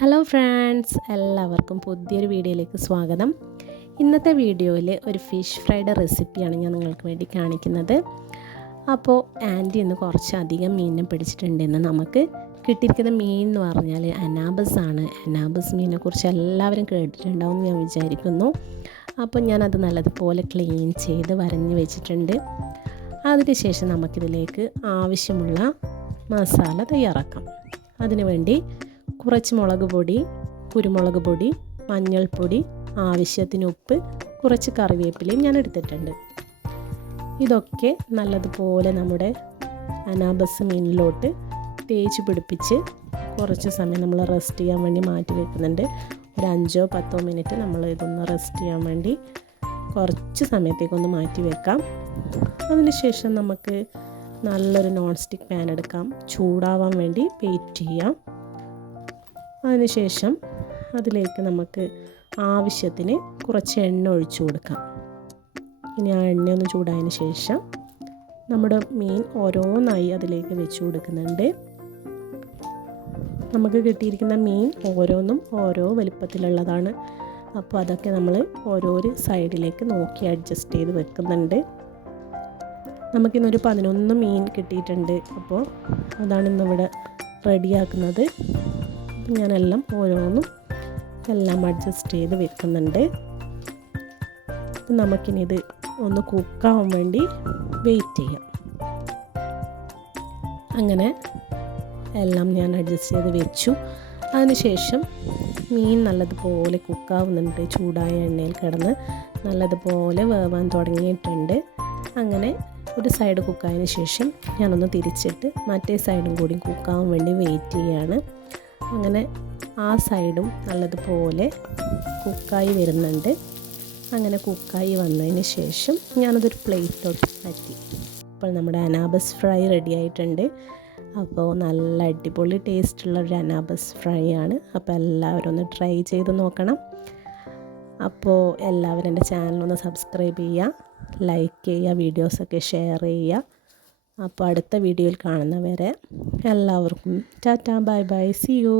Hello friends, എല്ലാവർക്കും പുതിയൊരു വീഡിയോയിലേക്ക് സ്വാഗതം. ഇന്നത്തെ വീഡിയോയിൽ ഒരു ഫിഷ് ഫ്രൈയുടെ റെസിപ്പിയാണ് ഞാൻ നിങ്ങൾക്ക് വേണ്ടി കാണിക്കുന്നത്. അപ്പോൾ ആൻറ്റി ഇന്ന് കുറച്ചധികം മീനിനെ പിടിച്ചിട്ടുണ്ടെന്ന്. നമുക്ക് കിട്ടിയിരിക്കുന്ന മീൻ എന്ന് പറഞ്ഞാൽ അനാബസ് ആണ്. അനാബസ് മീനെക്കുറിച്ച് എല്ലാവരും കേട്ടിട്ടുണ്ടാവും ഞാൻ വിചാരിക്കുന്നു. അപ്പോൾ ഞാനത് നല്ലതുപോലെ ക്ലീൻ ചെയ്ത് വരഞ്ഞ് വെച്ചിട്ടുണ്ട്. അതിനുശേഷം നമുക്കിതിലേക്ക് ആവശ്യമുള്ള മസാല തയ്യാറാക്കാം. അതിനുവേണ്ടി കുറച്ച് മുളക് പൊടി, കുരുമുളക് പൊടി, മഞ്ഞൾപ്പൊടി, ആവശ്യത്തിന് ഉപ്പ്, കുറച്ച് കറിവേപ്പിലയും ഞാൻ എടുത്തിട്ടുണ്ട്. ഇതൊക്കെ നല്ലതുപോലെ നമ്മുടെ അനാബസ് മീനിലോട്ട് തേച്ച് പിടിപ്പിച്ച് കുറച്ച് സമയം നമ്മൾ റെസ്റ്റ് ചെയ്യാൻ വേണ്ടി മാറ്റി വെക്കുന്നുണ്ട്. ഒരു 5-10 മിനിറ്റ് നമ്മൾ ഇതൊന്ന് റെസ്റ്റ് ചെയ്യാൻ വേണ്ടി കുറച്ച് സമയത്തേക്കൊന്ന് മാറ്റി വെക്കാം. അതിനുശേഷം നമുക്ക് നല്ലൊരു നോൺ സ്റ്റിക്ക് പാൻ എടുക്കാം. ചൂടാവാൻ വേണ്ടി വെയിറ്റ് ചെയ്യാം. അതിനുശേഷം അതിലേക്ക് നമുക്ക് ആവശ്യത്തിന് കുറച്ച് എണ്ണ ഒഴിച്ചു കൊടുക്കാം. ഇനി ആ എണ്ണയൊന്ന് ചൂടായതിന് ശേഷം നമ്മുടെ മീൻ ഓരോന്നായി അതിലേക്ക് വെച്ച് കൊടുക്കുന്നുണ്ട്. നമുക്ക് കിട്ടിയിരിക്കുന്ന മീൻ ഓരോന്നും ഓരോ വലിപ്പത്തിലുള്ളതാണ്. അപ്പോൾ അതൊക്കെ നമ്മൾ ഓരോരോ സൈഡിലേക്ക് നോക്കി അഡ്ജസ്റ്റ് ചെയ്ത് വെക്കുന്നുണ്ട്. നമുക്കിന്നൊരു 11 മീൻ കിട്ടിയിട്ടുണ്ട്. അപ്പോൾ അതാണ് ഇന്നിവിടെ റെഡിയാക്കുന്നത്. ഞാനെല്ലാം ഓരോന്നും എല്ലാം അഡ്ജസ്റ്റ് ചെയ്ത് വെക്കുന്നുണ്ട്. നമുക്കിനി ഇത് ഒന്ന് കുക്കാവാൻ വേണ്ടി വെയിറ്റ് ചെയ്യാം. അങ്ങനെ എല്ലാം ഞാൻ അഡ്ജസ്റ്റ് ചെയ്ത് വെച്ചു. അതിനുശേഷം മീൻ നല്ലതുപോലെ കുക്കാവുന്നുണ്ട്. ചൂടായ എണ്ണയിൽ കിടന്ന് നല്ലതുപോലെ വേവാൻ തുടങ്ങിയിട്ടുണ്ട്. അങ്ങനെ ഒരു സൈഡ് കുക്കായതിന് ശേഷം ഞാനൊന്ന് തിരിച്ചിട്ട് മറ്റേ സൈഡും കൂടി കുക്കാവാൻ വേണ്ടി വെയിറ്റ് ചെയ്യുകയാണ്. അങ്ങനെ ആ സൈഡും നല്ലതുപോലെ കുക്കായി വരുന്നുണ്ട്. അങ്ങനെ കുക്കായി വന്നതിന് ശേഷം ഞാനതൊരു പ്ലേറ്റിലോട്ട് മാറ്റി. അപ്പോൾ നമ്മുടെ അനാബസ് ഫ്രൈ റെഡി ആയിട്ടുണ്ട്. അപ്പോൾ നല്ല അടിപൊളി ടേസ്റ്റുള്ളൊരു അനാബസ് ഫ്രൈ ആണ്. അപ്പോൾ എല്ലാവരും ഒന്ന് ട്രൈ ചെയ്ത് നോക്കണം. അപ്പോൾ എല്ലാവരും എൻ്റെ ചാനലൊന്ന് സബ്സ്ക്രൈബ് ചെയ്യുക, ലൈക്ക് ചെയ്യുക, വീഡിയോസൊക്കെ ഷെയർ ചെയ്യുക. അപ്പോൾ അടുത്ത വീഡിയോയിൽ കാണുന്നവരെ എല്ലാവർക്കും ടാറ്റാ, ബൈ ബൈ, സീ യു.